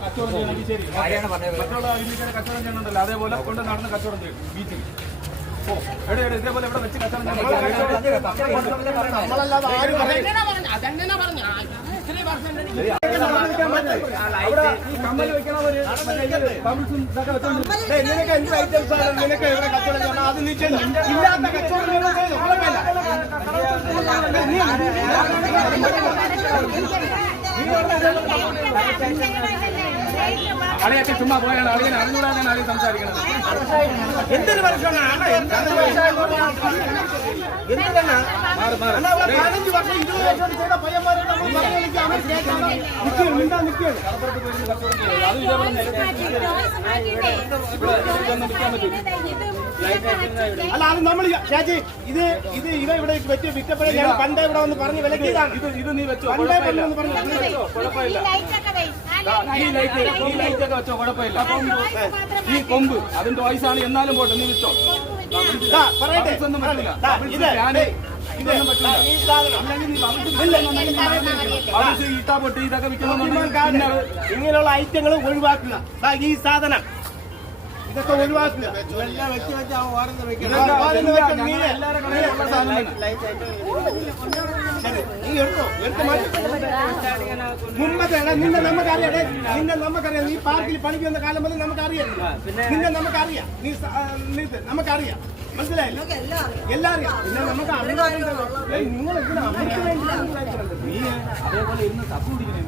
കച്ചവടം ചെയ്യണമെങ്കിൽ ശരി, മറ്റുള്ള അരിമിക്കാരെ കച്ചവടം ചെയ്യണമെന്നല്ലോ, അതേപോലെ കൊണ്ട് നടന്ന് കച്ചവടം ചെയ്യും ബീച്ചിൽ. ഓ എവിടെ ഇതേപോലെ ഇവിടെ വെച്ച് കച്ചവടം ചെയ്യണം. കമ്മൽ വെക്കണവര് നിനക്ക് എന്ത് ഐറ്റംസ് ആണ് നിനക്ക് ഇവിടെ കച്ചവടം ചെയ്യണം, അത് നീ ചെയ്യണം. ഇല്ലാത്ത കച്ചവടം അളിയൊക്കെ ചുമ്മാ പോയാണ്. അളിയൻ അറിഞ്ഞൂടാനാണ് അളിയൻ സംസാരിക്കുന്നത്. എന്തൊരു വർഷമാണ് 15 വർഷം 20 വർഷം ചെയ്ത പയ്യന്മാരെ അല്ല അത് നമ്മൾ ചേച്ചി ഇത് ഇവിടെ വിറ്റപ്പോഴേ ഞാൻ പണ്ടേ ഇവിടെ വന്ന് പറഞ്ഞ് വിലക്കിയതാണ്. ഇത് നീ വെച്ചോ, പണ്ടേ പറഞ്ഞു കുഴപ്പമില്ല. ഈ ലൈറ്റ് ഒക്കെ വെച്ചോ, കുഴപ്പമില്ല. ഈ കൊമ്പ് അതിന്റെ വയസ്സാണ്, എന്നാലും പോട്ടെ, നീ വെച്ചോ. പറയട്ടെ ഒന്നും പറ്റില്ല. ഈട്ടാ പൊട്ടി ഇതൊക്കെ വിൽക്കുന്നുണ്ടെങ്കിൽ ഇങ്ങനെയുള്ള ഐറ്റങ്ങൾ ഒഴിവാക്കുക. ഈ സാധനം ഇതൊക്കെ ഒഴിവാക്കുക. മുമ്പത്തെ നിന്നെ നമുക്കറിയാം. നീ പാർക്കിൽ പണിക്ക് വന്ന കാലം മുതൽ നമുക്കറിയാം. നിന്നെ നമുക്കറിയാം. നമുക്കറിയാം, മനസ്സിലായില്ല? എല്ലാം അറിയാം. പിന്നെ നമുക്ക് നിങ്ങൾ നീ അതേപോലെ ഇന്ന് തപ്പു പിടിക്കണേ.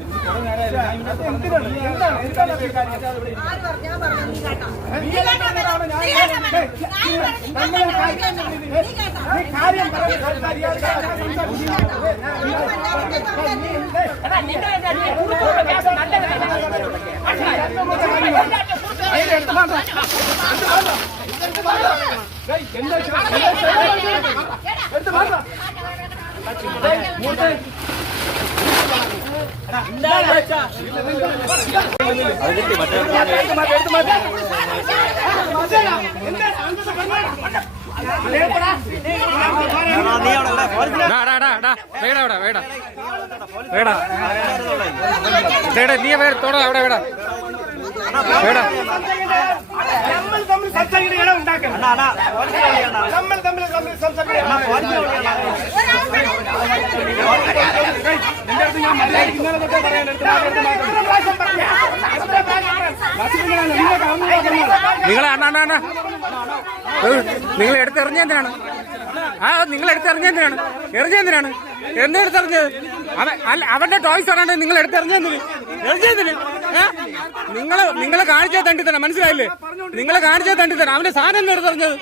കുറെ നീ തോടാ അവിടെ വേടാ തമ്മിൽ സംസാരിക്കുന്ന ഇടം ഉണ്ടാക്കണം. തമ്മിൽ സംസാരിക്കുന്ന നിന്റെ അടുത്ത് ഞാൻ ഇന്നലെ തൊട്ടേ പറയാൻ നിങ്ങളെ നിങ്ങൾ എടുത്തെറിഞ്ഞെന്തിനാണ്? നിങ്ങൾ എടുത്തെറിഞ്ഞെന്തിനാണ്? എന്തെടുത്തെറിഞ്ഞത്? അവന്റെ ടോയ്സ് ആണോ നിങ്ങൾ എടുത്തെറിഞ്ഞെന്തിന്? നിങ്ങൾ കാണിച്ച തണ്ടി തന്നെ, മനസ്സിലായില്ലേ? നിങ്ങൾ കാണിച്ച തണ്ടി തന്നെ. അവന്റെ സാധനം എന്താ എടുത്തെറിഞ്ഞത്?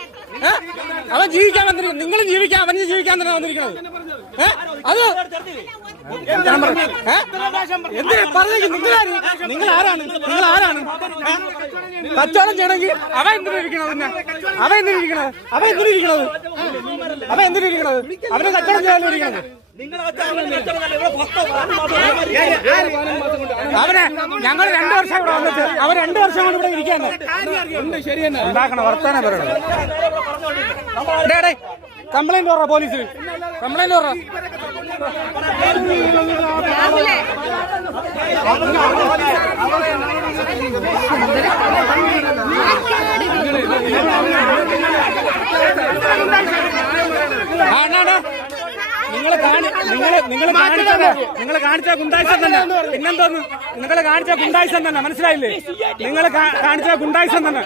അവൻ ജീവിക്കാൻ വന്നിരിക്കും, നിങ്ങളും ജീവിക്കാൻ, അവന് ജീവിക്കാൻ തന്നെ വന്നിരിക്കുന്നത്. അത് എന്തിനാ പറഞ്ഞേക്കും? നിങ്ങൾ ആരാണ്? കച്ചവടം ചെയ്യണമെങ്കിൽ അവൻ എന്തിനിരിക്കണത്? അവൻ എന്തിനിരിക്കണത്? അവന് കച്ചവടം ചെയ്യാൻ ഇരിക്കണത്. അവനെ ഞങ്ങൾ 2 വർഷം ഇവിടെ വന്നിട്ട് അവർ 2 വർഷം കൊണ്ട് ഇവിടെ ഇരിക്കാൻ ശരി തന്നെ ഉണ്ടാക്കണം. വർത്താനം പറയണം. കംപ്ലൈന്റ് പറ, പോലീസിൽ കംപ്ലൈന്റ് പറ. നിങ്ങൾ കാണിച്ച ഗുണ്ടായിസം തന്നെ. പിന്നെന്തോന്ന്? നിങ്ങൾ കാണിച്ച ഗുണ്ടായിസം തന്നെ, മനസ്സിലായില്ലേ? നിങ്ങൾ കാണിച്ച ഗുണ്ടായിസം തന്നെ.